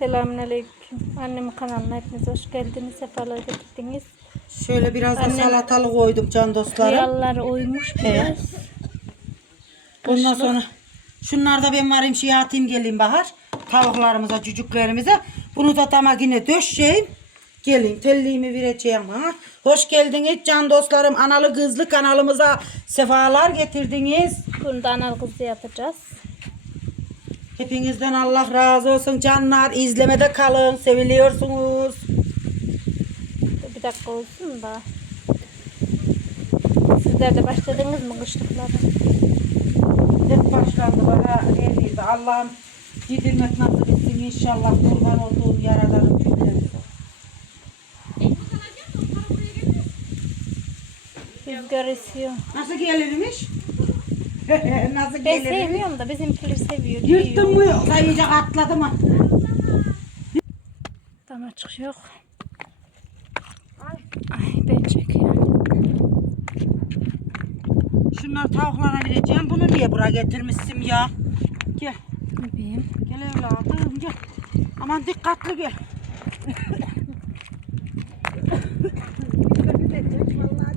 Selamünaleyküm. Annemin kanalına hepiniz hoş geldiniz. Sefalar getirdiniz. Şöyle biraz da Annem- salatalık koydum can dostlarım. Kıyallar oymuş biraz. Ondan sonra şunlar da ben varayım şey atayım geleyim Bahar. Tavuklarımıza, cücüklerimize. Bunu da tama yine döşeyim. Gelin telliğimi vereceğim ha. Hoş geldiniz can dostlarım. Analı kızlı kanalımıza sefalar getirdiniz. Bunu da anal kızı yapacağız. Hepinizden Allah razı olsun canlar. İzlemede kalın. Seviliyorsunuz. Bir dakika olsun da. Sizler de başladınız mı kışlıklara? Hep başlandı bana ne diyeyim Allah'ım gidirmek nasip etsin inşallah kurban olduğum yaradanın cümlemize. Rüzgar esiyor. Nasıl gelirmiş? Nasıl Ben gelirmiş? sevmiyorum da bizimkiler seviyor. Yırttın mı yoksa iyice atladı mı? Tam açık yok. Ay ben çekiyorum. Şunlar tavuklara vereceğim. Bunu niye buraya getirmişsin ya? Gel. Bebeğim. Gel evladım gel. Aman dikkatli gel.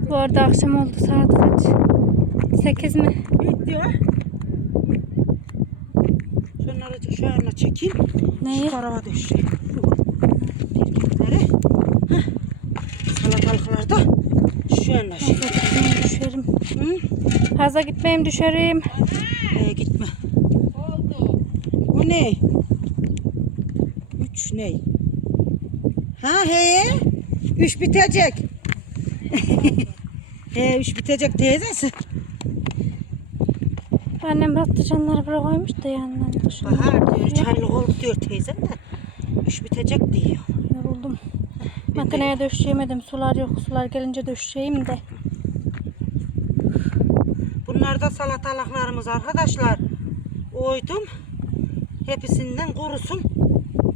Bu arada akşam oldu saat kaç? 8 mi? Bitti. Şunları şu yana çekeyim. Neyi? Şu tarafa döşeyim. Pirketleri. Heh. Salatalıklar da şu yana şey. Düşerim. Hı? Haza gitmeyeyim düşerim. Ee, gitme. Bu ne? Üç ne? Ha he? Üç bitecek. he üç bitecek teyzesi. Annem patlıcanları buraya koymuş da yandan dışına. Bahar diyor, üç aylık oldu diyor teyzem de. Üç bitecek diyor. Yoruldum. Makineye döşeyemedim. Sular yok. Sular gelince döşeyeyim de. Bunlar da salatalıklarımız arkadaşlar. Oydum. Hepsinden kurusun.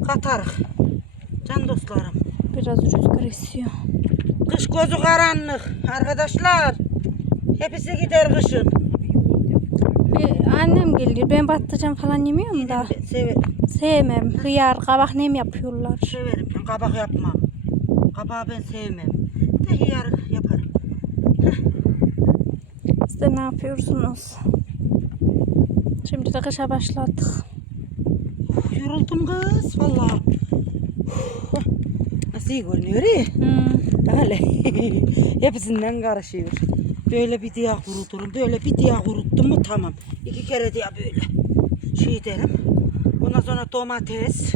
Katarık. Can dostlarım. Biraz rüzgar esiyor. Kış gözü karanlık arkadaşlar. Hepsi gider kışın. Annem geliyor. Ben patlıcan falan yemiyorum da. Severim. Sevmem. Hıyar, kabak nem yapıyorlar. Severim. Ben kabak yapmam. Kabağı ben sevmem. De hıyar yaparım. Siz de ne yapıyorsunuz? Şimdi de kışa başladık. Yoruldum kız vallahi. Nasıl iyi görünüyor iyi. Hmm. Öyle. Hepsinden karışıyor. Böyle bir diye kuruturum. Böyle bir diye kuruttum mu tamam. İki kere diye böyle. Şey derim. Ondan sonra domates.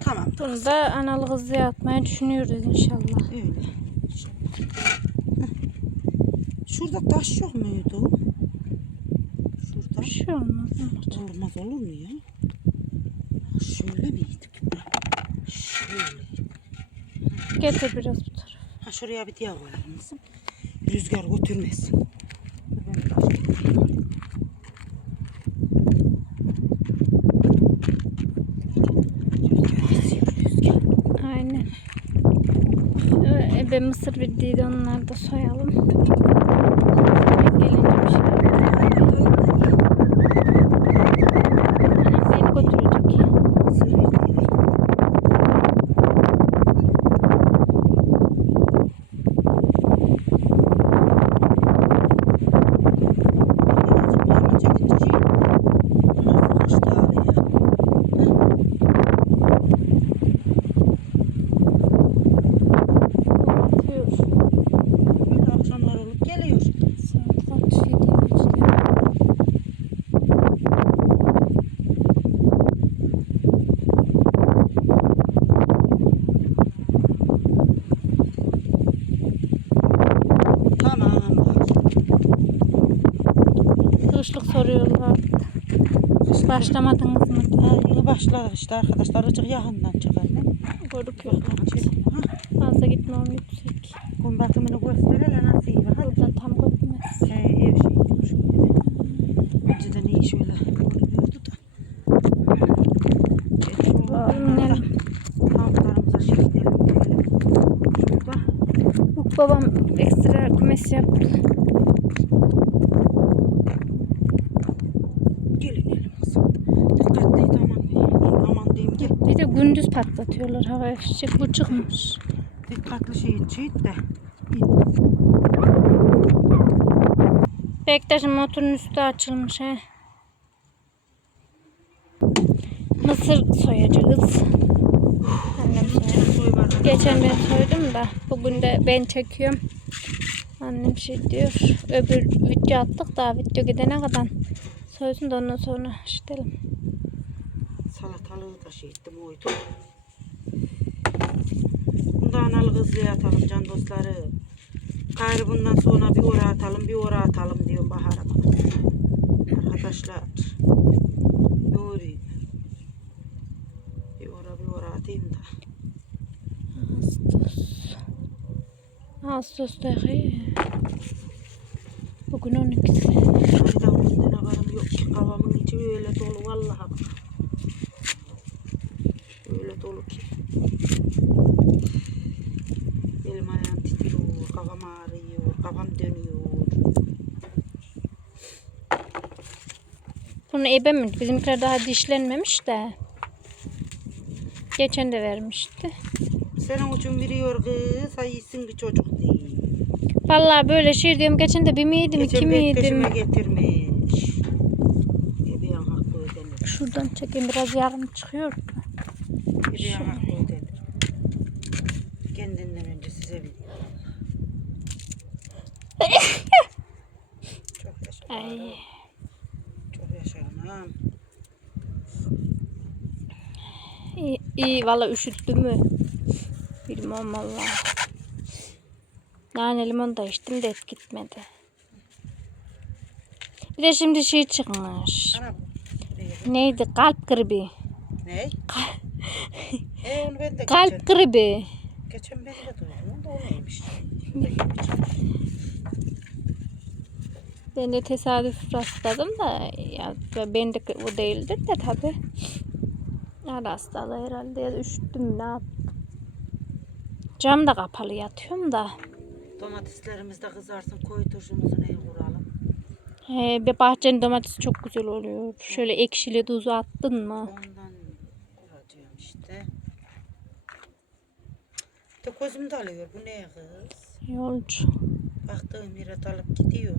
Tamam. Bunu da analı kızıya atmayı düşünüyoruz inşallah. Öyle. Şurada taş yok muydu? Şurada. Bir şey olmaz. Olmaz olur mu ya? Şöyle miydi? Şöyle. Getir biraz bu tarafa. Ha şuraya bir diye koyalım. kızım. Rüzgar götürmesin. Aynen. Ebe mısır bildiydi onları da soyalım. Gelince bir şey Seni götürecek. Atıyor. Akşamlar olup geliyor. Saat kaç? Yedi geçti. Tamam. Kışlık soruyorlar. Başlamadınız mı? Ha, yeni başladık işte arkadaşlar. Azıcık yakından çıkalım. Koruk yok. Çekin, ha. Fazla gitmem yüksek. Gün batımını gösterelim nasıl iyi. Hadi. Buradan tam görünmez. He, ev şey şöyle. Önceden iyi şöyle görünüyordu da. Annem. Tavuklarımıza şey gidelim gelelim. Şurada Yok babam ekstra kumes yaptı. gündüz patlatıyorlar hava fişek bu çıkmış. Dikkatli şehit şehit de. Bektaş'ın motorun üstü açılmış he. Mısır soyacağız. Annem. Soymadı. Geçen ben soydum da bugün de ben çekiyorum. Annem şey diyor. Öbür video attık da video gidene kadar soysun da ondan sonra işitelim. Salatalığı da şey ettim oydu. Bunda analı hızlıya atalım can dostları. Gayrı bundan sonra bir ora atalım bir ora atalım diyorum Bahar'a. Arkadaşlar. Uğrayayım? Bir ora bir ora atayım da. Ağustos. Ağustos'ta iyi. Bugün 12'si. Aydan benden haberim yok ki. Kafamın içi öyle dolu vallahi bak. Öyle dolu ki. Elim ayağım titriyor, kafam ağrıyor, kafam dönüyor. Bunu ebe mi? Bizimkiler daha dişlenmemiş de. Geçen de vermişti. Senin için veriyor kız, ay iyisin bir çocuk değil. Vallahi böyle şey diyorum. Geçen de bir miydim, Geçen iki miydim? getirmiş. Bir yanak ödenir. Şuradan çekeyim biraz yarım çıkıyor. Bir yanak ödenir. Kendinden önce size bir. Çok yaşa. Ay. Çok yaşa anam. İyi, iyi valla üşüttü mü? Bilmem valla. Nane limon da içtim de et gitmedi. Bir de şimdi şey çıkmış. Neydi? Kalp gribi. Ne? e de geçen, Kalp gribi. geçen ben de duydum. Da o neymiş? Ben de tesadüf rastladım da ya ben de o değildir de tabi. Ya hastalığı herhalde ya da üşüttüm ne yaptım. Cam da kapalı yatıyorum da. Domateslerimiz de kızarsın. Koy turşumuzu neye vuralım? He, bir bahçenin domatesi çok güzel oluyor. Şöyle ekşili tuzu attın mı? Ondan vuracağım işte. De gözüm de alıyor. Bu ne kız? Yolcu. Baktığım yere dalıp gidiyor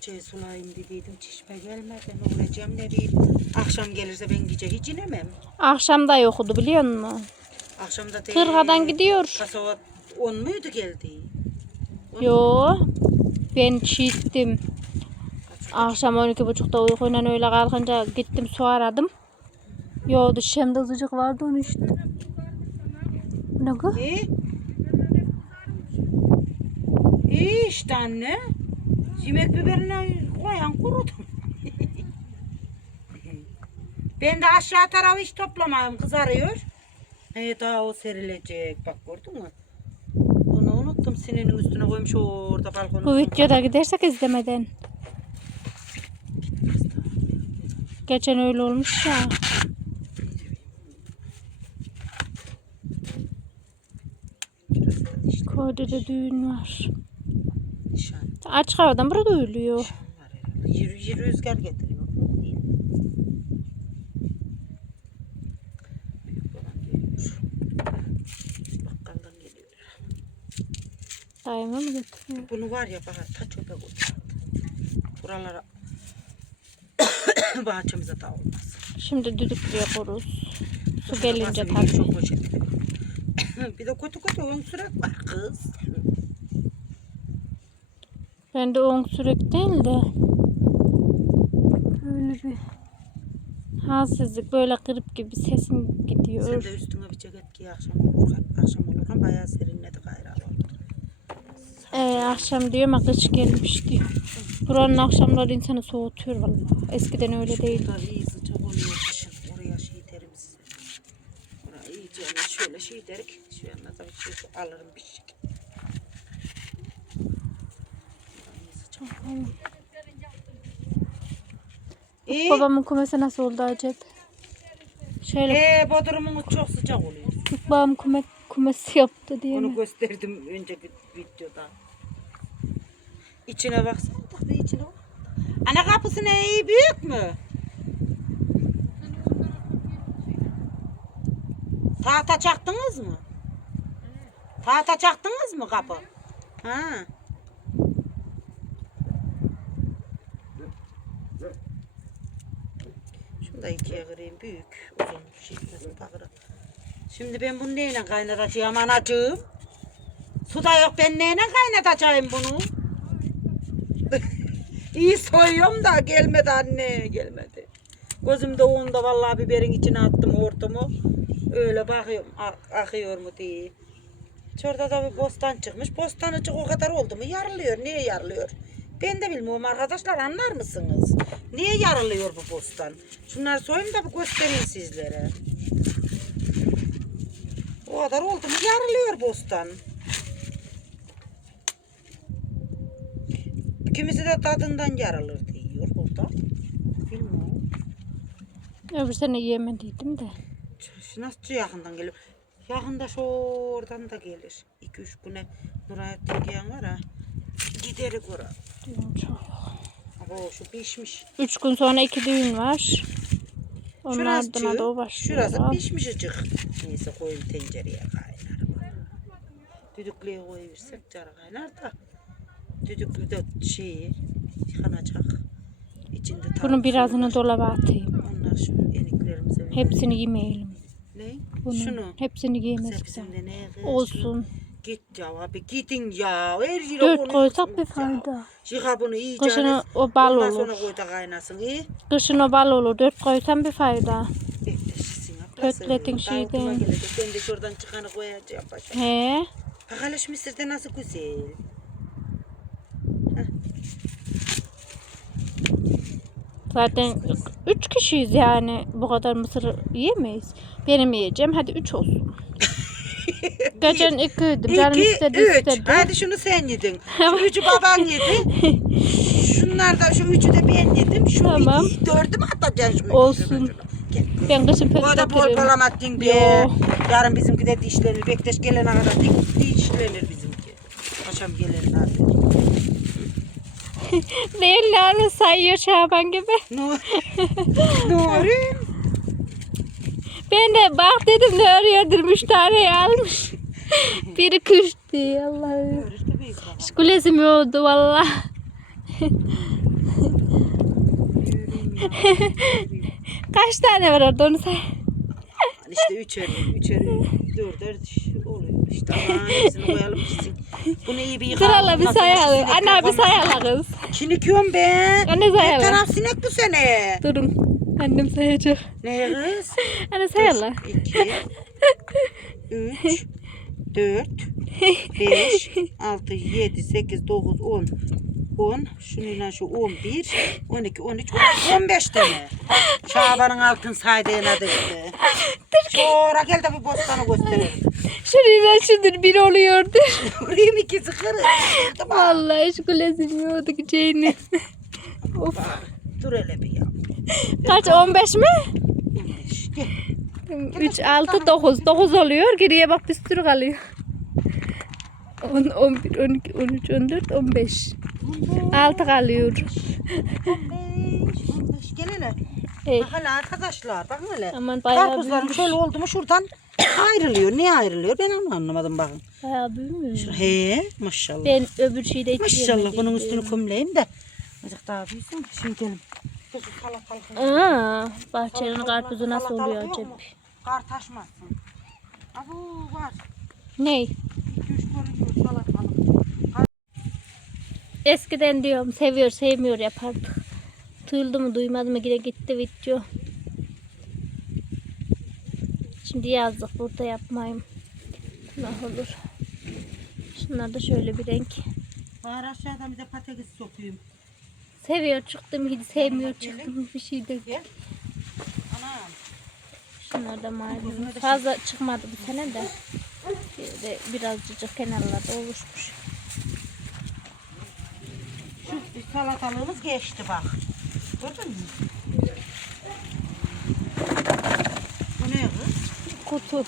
bana. Bahçeyi sulayayım dediydim. Çişme gelmedi. Ne olacağım ne bileyim. Akşam gelirse ben gece hiç inemem. Akşamda yoktu biliyor musun? Akşamda değil. Kırkadan gidiyor. Kasava 10 muydu geldi? Yo. Ben çiğittim. Akşam 12.30'da uykuyla öyle kalkınca gittim su aradım. Yo dışarımda azıcık vardı onu işte. Bu Ne kız? İyi. İyi işte anne. Yemek biberine koyan kurudum. ben de aşağı tarafı hiç toplamayayım kızarıyor. He daha o serilecek bak gördün mü? Onu unuttum sininin üstüne koymuş orada balkonun. Bu videoda gidersek izlemeden. Geçen öyle olmuş ya. Köyde de düğün var. Açık havadan burada ölüyor. Yürü, yürü rüzgar getiriyor. Daima mı götürüyor? Bunu var ya bahar ta çöpe koydu. Buralara bahçemize dağılmaz. Şimdi düdüklüye koruz. Su gelince tabii. Bir de kötü kötü ön sürek var kız. Ben de on sürek değil de böyle bir halsizlik böyle kırıp gibi sesim Sen gidiyor. de üstüne bir ceket giy akşam olur. Akşam olurken bayağı serinledi gayrı. Ee, akşam diyor ama kış gelmiş diyor. Buranın akşamları insanı soğutuyor vallahi. Eskiden öyle değil. Burada iyi sıcak oluyor kışın. Oraya şey derim size. Oraya iyice şöyle şey derik. Şu yanına da bir şey alırım bir şey. İyi. Babamın kumesi nasıl oldu acaba? Şöyle Ee, Bodrum'un çok sıcak oluyor. babam kume, kumesi yaptı diye Onu mi? gösterdim önceki videoda. İçine baksana da bir içine bak. Ana kapısı ne iyi büyük mü? Tahta çaktınız mı? Tahta çaktınız mı kapı? Ha. Şunu da ikiye kırayım. Büyük. Uzun şey. Nasıl takırım. Şimdi ben bunu neyle kaynatacağım anacığım? Suda yok ben neyle kaynatacağım bunu? İyi soyuyorum da gelmedi anne gelmedi. Gözümde onda vallahi biberin içine attım hortumu. Öyle bakıyorum akıyor mu diye. Şurada da bir bostan çıkmış. Bostanıcık o kadar oldu mu yarılıyor. Niye yarılıyor? Ben de bilmiyorum arkadaşlar anlar mısınız? Niye yarılıyor bu bostan? Şunları soyayım da bir göstereyim sizlere. O kadar oldu mu yarılıyor bostan. Kimisi de tadından yarılır diyor burada. Bilmiyorum. Öbür sene yemediydim de. Şu Nasıl yakından geliyor? Yakında şu oradan da gelir. 2-3 güne Nurayettin diyen var ha. Giderik oraya. Düğün çok. Şu pişmiş. Üç gün sonra iki düğün var. Onun Şurası da o başlıyor. Şurası pişmiş ıcık. Neyse koyayım tencereye kaynar. Düdüklüye koyuversek cara kaynar da. Düdüklü de şeyi yıkanacak. İçinde Bunun birazını var. dolaba atayım. Onlar şu eniklerimize. Hepsini yemeyelim. Ne? Bunun. Şunu. Hepsini kız? Olsun. Git ya abi gidin ya. Her yere Dört konuyorsunuz koysak bir ya. fayda. Yıka bunu iyice. Kışın o bal Ondan olur. sonra koy da kaynasın. İyi. Kışın o bal olur. Dört koysan bir fayda. Kötletin gelecek. Ben de şuradan çıkanı koyacağım paşa. He. Bak hele şu mısır da nasıl güzel. Zaten üç kişiyiz yani. Bu kadar mısır yiyemeyiz. Benim yiyeceğim. Hadi üç olsun. Geçen iki yedim. Canım İki, istedi üç. istedi. Hadi şunu sen yedin. Şu üçü baban yedi. Şunlar da şu üçü de ben yedim. Şu Tamam. iki, dördü mü atacaksın şu? Olsun. Ben kışın pek Bu da bol bolamadın be. Yarın bizimki de dişlenir. Bekleş gelene kadar di- dişlenir bizimki. Akşam gelene kadar. Değerlerini sayıyor Şaban gibi. Nurim. Ben de bak dedim ne arıyordur tane almış. Biri kıştı Allah'ım. Baba. Şkulesim yoktu valla. Kaç tane var orada onu say. İşte üçer, üçer, dörder oluyor işte. Aman hepsini koyalım gitsin. Bunu iyi bir yıkayalım. Sırala bir şu sayalım. Anne bir sayalım. Çinikiyorum ben. Anne Her sayalım. taraf sinek bu sene. Durun. Annem sayacak. Ne kız? Anne sayalım. 2, 3, 4, 5, 6, 7, 8, 9, 10. 10, şununla şu 11, 12, 13, 14, 15 tane. Şabanın altın saydığına da işte. Sonra gel de bir bostanı gösterelim. Şurayla şudur bir oluyordu. Vurayım ikisi kırık. Vallahi şkulesim yoktu gideceğini. of. Dur hele bir ya. Kaç 15 mi? 15. Gel. 3, 6, 9. 9 oluyor. Geriye bak bir sürü kalıyor. 10, 11, 12, 13, 14, 15. 6 kalıyor. 15, 15. Gel hele. Hey. Bak hele arkadaşlar bakın hele. Aman bayağı Karpuzlarım büyümüş. şöyle oldu mu şuradan ayrılıyor. Niye ayrılıyor ben onu anlamadım bakın. Bayağı büyümüş. He maşallah. Ben öbür şeyde hiç maşallah yemedim. bunun üstünü kumlayayım da. Azıcık daha büyüsün. Şimdi gelin. Aa, bahçenin karpuzu nasıl oluyor acaba? Kar taşmasın. Abu var. Ney? 2-3 görünüyor salatalık. Eskiden diyorum seviyor sevmiyor yapardık. Duyuldu mu duymadı mı yine gitti video. Şimdi yazdık burada yapmayayım. Ne olur. Şunlar da şöyle bir renk. Var aşağıdan bir de patates sokayım. Seviyor çıktım hiç sevmiyor çıktım bir şey de. Gel. Anam. Şunlar da maydanoz. Fazla çıkmadı bu sene de. Bir de birazcık kenarlarda oluşmuş. Şu salatalığımız geçti bak. Gördün mü? Bu ne kız? Kutu.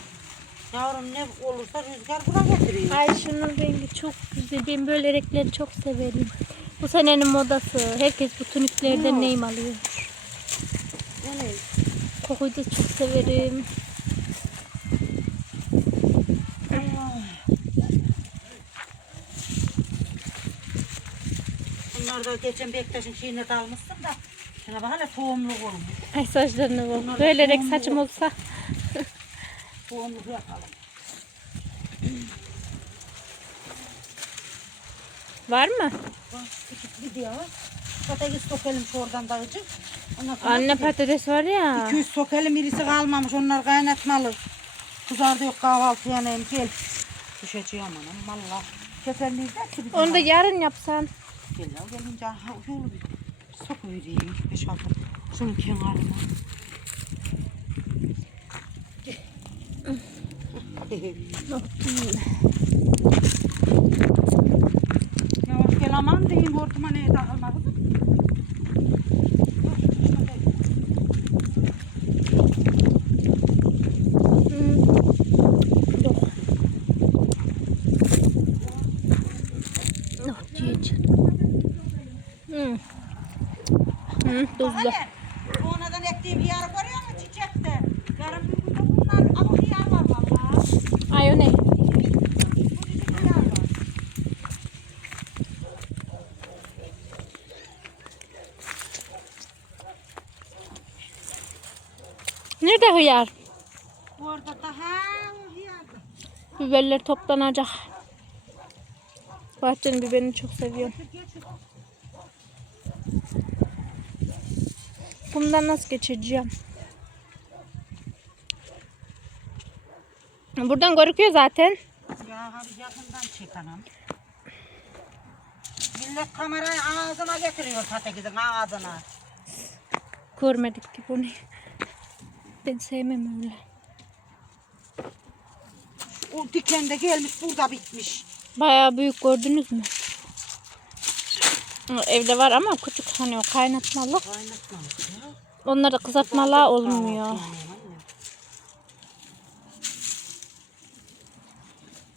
Yavrum ne olursa rüzgar buna getiriyor. Ay şunun rengi çok güzel. Ben böyle renkleri çok severim. Bu senenin modası. Herkes bu tuniklerden Yok. neyim alıyor. Evet. Kokuyu da çok severim. Bunlar da geçen Bektaş'ın şeyine dalmışsın da. Şuna bak hele tohumluk olmuş. Ay saçlarını bu. Bunlar da Böyle renk tohumlu. saçım olsa. Tohumluk yapalım. Var mı? Küçük bir diye var. Patates sokalım şu oradan dağıcı. Ondan sonra Anne de patates var ya. 200 sokalım birisi kalmamış. Onlar kaynatmalı. Kızardı yok kahvaltıya neyim gel. Düşeceğim anam valla. Keserliyiz de ki bizim Onu da yarın yapsan. Gel ya gelince ha, yolu bir sok vereyim. Beş altı. Şunun kenarına. Yavaş gel aman diyeyim hortuma neye takılma kızım. Hmm. Hmm, tuzlu. Sonradan ektiğim hıyarı görüyor musun çiçekte? Yarın bir günde bunlar ama hıyar var valla. Ay o ne? Nerede hıyar? Orada daha hıyar da. Biberler toplanacak. Bahçenin biberini çok seviyorum. Bundan nasıl geçeceğim? Buradan görüküyor zaten. Ya hadi yakından çek anam. Millet kamerayı ağzına getiriyor patatesin ağzına. Görmedik ki bunu. Ben sevmem öyle. O diken de gelmiş burada bitmiş. Bayağı büyük gördünüz mü? Evde var ama küçük hani o kaynatmalık. Kaynatmamış ya. Onları kızartmalığa olmuyor.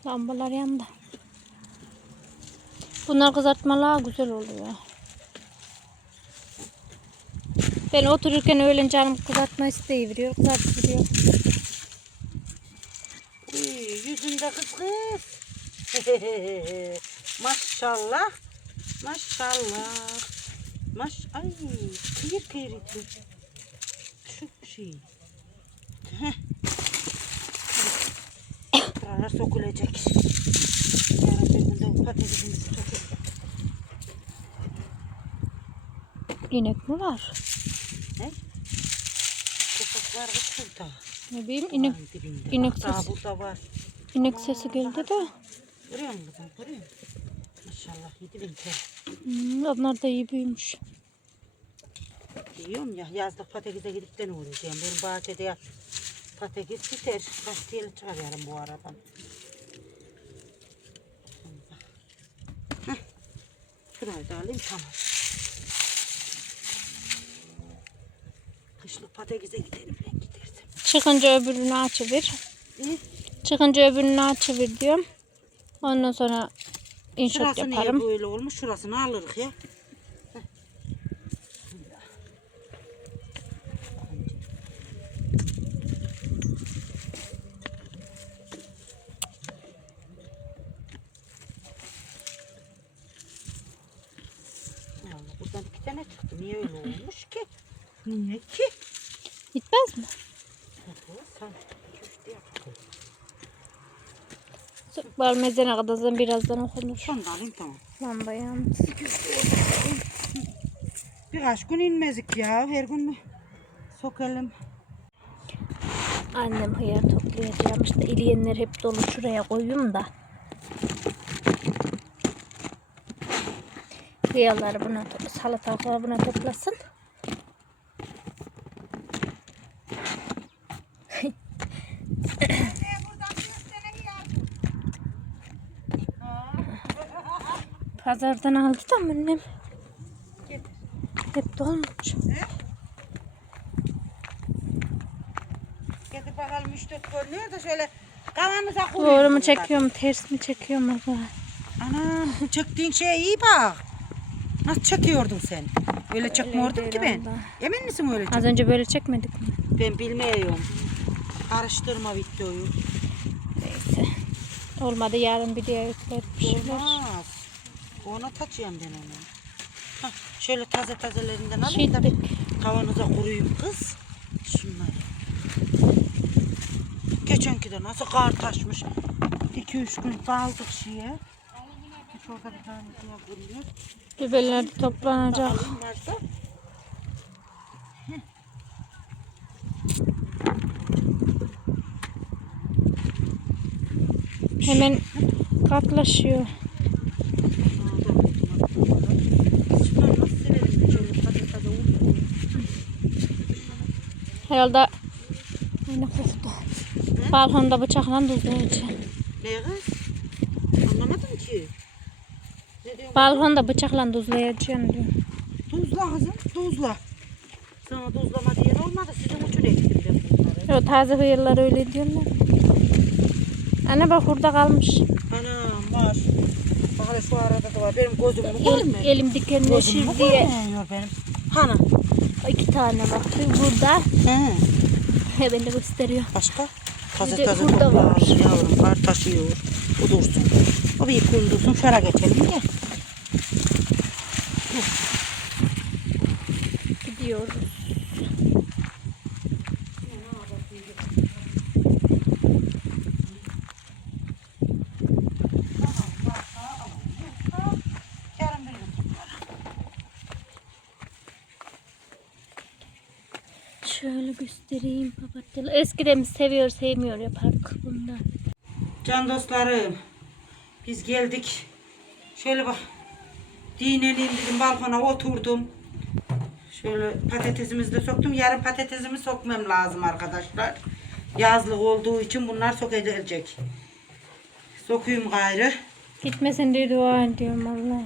Lambalar yandı. Bunlar kızartmalığa güzel oluyor. Ben otururken öğlen canım kızartma isteği veriyor. Kızartıyor. Uy, yüzünde kız kız. Maşallah. Maşallah. Maş ay kıyır kıyır itiyor. Şey. Buralar sokulecek. Yarın bir günde patatesimizi sokuyoruz. İnek mi var? Ne? Köpekler kız şurada. Ne bileyim inek, inek sesi. burada var. inek sesi geldi de. Görüyor musun? Görüyor musun? Maşallah yedi bin kere. Hmm, onlar da iyi büyümüş. Diyorum ya yazlık patatese gidip de ne olacağım? Benim bahçede ya patates biter. Çıkar yarın bu aradan. Heh. Şurayı da alayım tamam. Kışlık patatese gidelim ben gidersem. Çıkınca öbürünü açıver. Ne? Çıkınca öbürünü açıver diyorum. Ondan sonra inşaat Şurası niye yaparım. böyle olmuş? Şurasını alırız ya. Heh. Vallahi buradan iki tane çıktı. Niye öyle olmuş ki? Niye ki? Gitmez mi? Sen iki üç diye yapalım. Var mezene kadar zaten birazdan okunur. Şunu da alayım tamam. Lamba yalnız. Birkaç gün inmezik ya. Her gün mü? Sokalım. Annem hıyar toplayacağım. İşte iliyenler hep dolu şuraya koyayım da. Hıyarları buna salatalıkları buna toplasın. Pazardan aldı da annem. Hep dolmuş. Getir bakalım üç dört görünüyor da şöyle kavanıza koyuyorsun. Doğru mu çekiyorum, ters mi çekiyorum acaba? Anam bu çektiğin şeye iyi bak. Nasıl çekiyordun sen? Öyle çekmiyordum ki ben. herhalde. Emin misin öyle çek? Az önce böyle çekmedik mi? Ben bilmiyorum. Karıştırma videoyu. Neyse. Olmadı yarın bir diğer yükler taçıyorum ben onu. Hah, şöyle taze tazelerinden alayım da bir kavanoza kuruyum kız. Şunları. Geçenki de nasıl kar taşmış. 2-3 gün kaldık şeye. Hiç orada bir tane diye kuruyor. Biberler toplanacak. Varsa. Hemen katlaşıyor. Şunları nasıl severim de şöyle taze taze olur. Herhalde aynı koktu. Balkonda bıçakla tuzlayacağım. Ne kız? Anlamadım ki. Ne? Balkonda bıçakla tuzlayacağım diyor. Tuzla kızım, tuzla. Sana tuzlama diyen olmadı. Sizin için ektim bunları. O taze hıyırlar öyle diyorlar. Anne bak burada kalmış. Anam var. Bak hele şu arada da var. Benim gözümü görmüyor. elim dikenleşir Gözümü diye. görmüyor benim. Hana. İki tane bak. Bir burada. He. He ben de gösteriyor. Başka? Taze Bir de taze burada var. yavrum. Kar taşıyor. Bu dursun. O bir kundursun. Şöyle geçelim gel. Gidiyoruz. Yarın bir gün. Şöyle göstereyim papatyalı. Eskiden seviyor sevmiyor yapardık bundan. Can dostlarım. Biz geldik. Şöyle bak. Dinleneyim dedim balkona oturdum. Şöyle patatesimizi de soktum. Yarın patatesimi sokmam lazım arkadaşlar. Yazlık olduğu için bunlar sokulecek. Sokuyum gayrı. Gitmesin diye dua ediyorum Allah.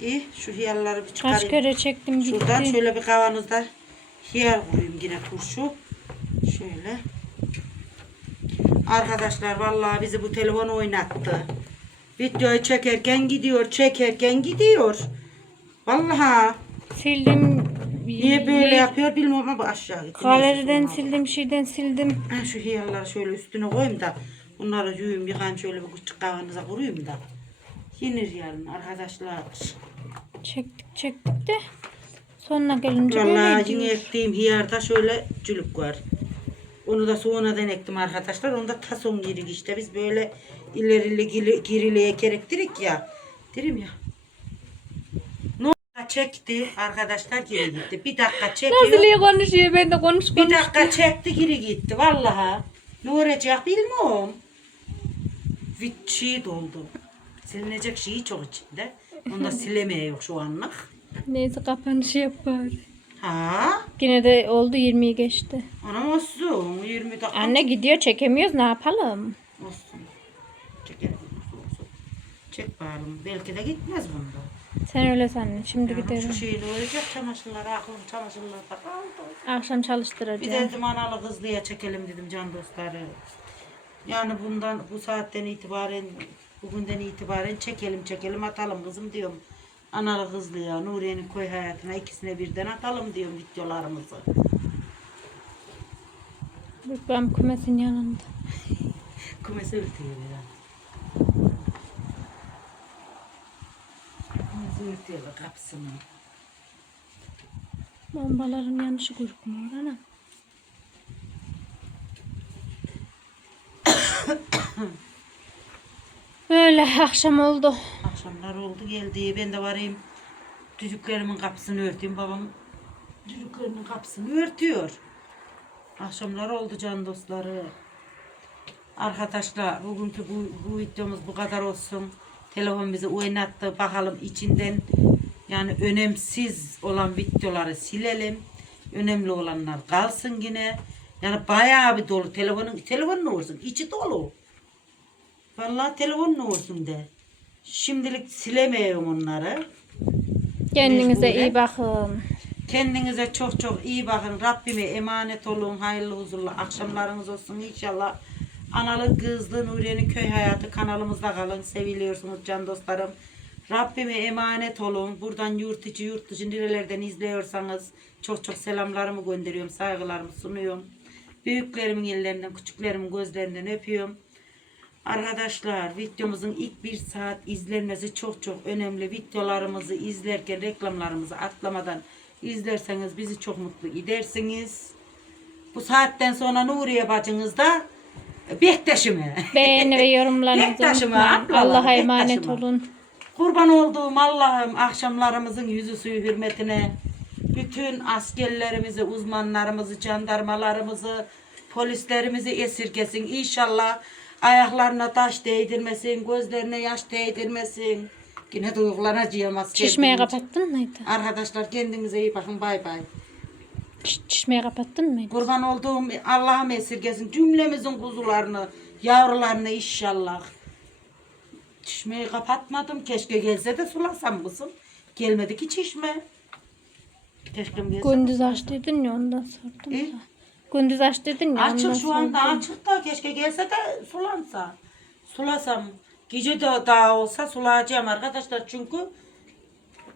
İyi şu hiyarları bir Kaç çıkarayım. kere çektim gitti. Şuradan şöyle bir kavanozda hiyar koyayım yine turşu. Şöyle. Arkadaşlar vallahi bizi bu telefon oynattı. Videoyu çekerken gidiyor, çekerken gidiyor. Vallahi Sildim. niye böyle yapıyor bilmiyorum ama aşağı gitti. Galeriden Neyse, sildim şeyden sildim. Ha, şu hiyarları şöyle üstüne koyayım da bunları yuyayım yıkayım şöyle bir küçük kavanoza kuruyum da. Yenir yarın arkadaşlar. Çektik çektik de. Sonuna gelince böyle Vallahi yine diyor. ektiğim hiyarda şöyle cülük var. Onu da sonradan ektim arkadaşlar. Onu da tason girik işte. Biz böyle ilerili girileye gerektirik ya. Derim ya. Ne oldu? çekti arkadaşlar geri gitti. Bir dakika Nasıl çekiyor. iyi konuşuyor ben de konuş Bir konuş. dakika çekti geri gitti. Vallahi. Ne olacak bilmiyorum. Bir şey doldu. Silinecek şeyi çok içinde. Onu da silemiyor şu anlık. Neyse kapanışı yap bari. Ha? Yine de oldu 20'yi geçti. Anam olsun. 20 dakika. Anne gidiyor çekemiyoruz ne yapalım? Olsun. Çekelim. Çek bakalım. Belki de gitmez bunda. Sen öyle zannet şimdi Yani giderim. şu şeyle olacak çamaşırlar, aklım çamaşırlar da kaldı. Akşam Bir de çalıştıracağım. dedim analı kızlıya çekelim dedim can dostları. Yani bundan bu saatten itibaren, bugünden itibaren çekelim çekelim atalım kızım diyorum. Analı kızlıya, Nuriye'nin köy hayatına ikisine birden atalım diyorum videolarımızı. Ben kumesin yanında. Kumesi örtüyor ya. Kumesi örtüyorlar kapısını. Bombaların yanlışı gözükmüyor ana. Böyle akşam oldu. Akşamlar oldu geldi. Ben de varayım. Düdüklerimin kapısını örteyim. Babam düdüklerimin kapısını örtüyor. Akşamlar oldu can dostları. Arkadaşlar bugünkü bu, bu videomuz bu kadar olsun. Telefon bizi oynattı. Bakalım içinden yani önemsiz olan videoları silelim. Önemli olanlar kalsın yine. Yani bayağı bir dolu. Telefonun, telefon ne olsun? İçi dolu. Vallahi telefon ne olsun de. Şimdilik silemiyorum onları. Kendinize Mecburen. iyi bakın. Kendinize çok çok iyi bakın. Rabbime emanet olun. Hayırlı huzurlu akşamlarınız olsun inşallah. Analı kızlı Nuriye'nin köy hayatı kanalımızda kalın. Seviliyorsunuz can dostlarım. Rabbime emanet olun. Buradan yurt içi yurt dışı nerelerden izliyorsanız çok çok selamlarımı gönderiyorum. Saygılarımı sunuyorum. Büyüklerimin ellerinden, küçüklerimin gözlerinden öpüyorum. Arkadaşlar videomuzun ilk bir saat izlenmesi çok çok önemli. Videolarımızı izlerken reklamlarımızı atlamadan izlerseniz bizi çok mutlu edersiniz. Bu saatten sonra Nuriye bacınız da Bektaş'ımı. Beğeni ve yorumlarınızı unutmayın. Allah'a emanet olun. Kurban olduğum Allah'ım akşamlarımızın yüzü suyu hürmetine bütün askerlerimizi, uzmanlarımızı, jandarmalarımızı, polislerimizi esirgesin. İnşallah ayaklarına taş değdirmesin, gözlerine yaş değdirmesin. Yine duygulanacağım asker Çişmeye deyince. kapattın mıydı? Arkadaşlar kendinize iyi bakın. Bay bay. Ç- kapattın mıydı? Kurban olduğum Allah'ım esirgesin. Cümlemizin kuzularını, yavrularını inşallah. Çişmeyi kapatmadım. Keşke gelse de sulasam kızım. Gelmedi ki çişme. Keşke gelse. Gündüz aç dedin ya ondan sordum. İyi. da. Gündüz aç dedin ya Açık şu anda açık da keşke gelse de sulansa. Sulasam. Gece de daha olsa sulayacağım arkadaşlar çünkü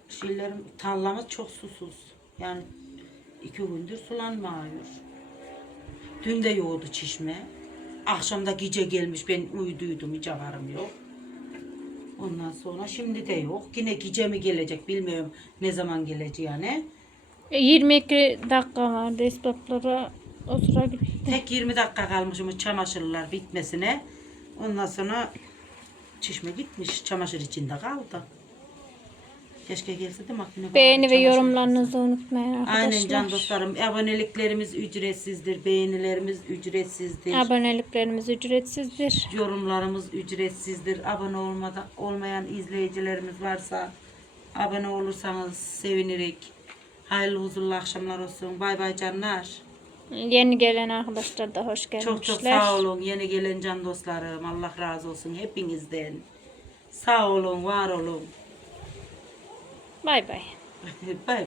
şeylerim tarlamız çok susuz. Yani iki gündür sulanmıyor. Dün de yoğdu çişme. Akşamda gece gelmiş ben uyuduydum hiç haberim yok. Ondan sonra şimdi de yok. Yine gece mi gelecek bilmiyorum ne zaman geleceğini. E, 22 dakika vardı esbaplara o sıra gitti. Tek 20 dakika kalmışım o çamaşırlar bitmesine. Ondan sonra çişme gitmiş. Çamaşır içinde kaldı. Keşke gelse de makine Beğeni ve yorumlarınızı unutmayın arkadaşlar. Aynen can dostlarım. Aboneliklerimiz ücretsizdir. Beğenilerimiz ücretsizdir. Aboneliklerimiz ücretsizdir. Yorumlarımız ücretsizdir. Abone olmadan olmayan izleyicilerimiz varsa abone olursanız sevinirik. Hayırlı huzurlu akşamlar olsun. Bay bay canlar. Yeni gelen arkadaşlar da hoş gelmişler. Çok çok sağ olun yeni gelen can dostlarım. Allah razı olsun hepinizden. Sağ olun, var olun. Bay bay. Bay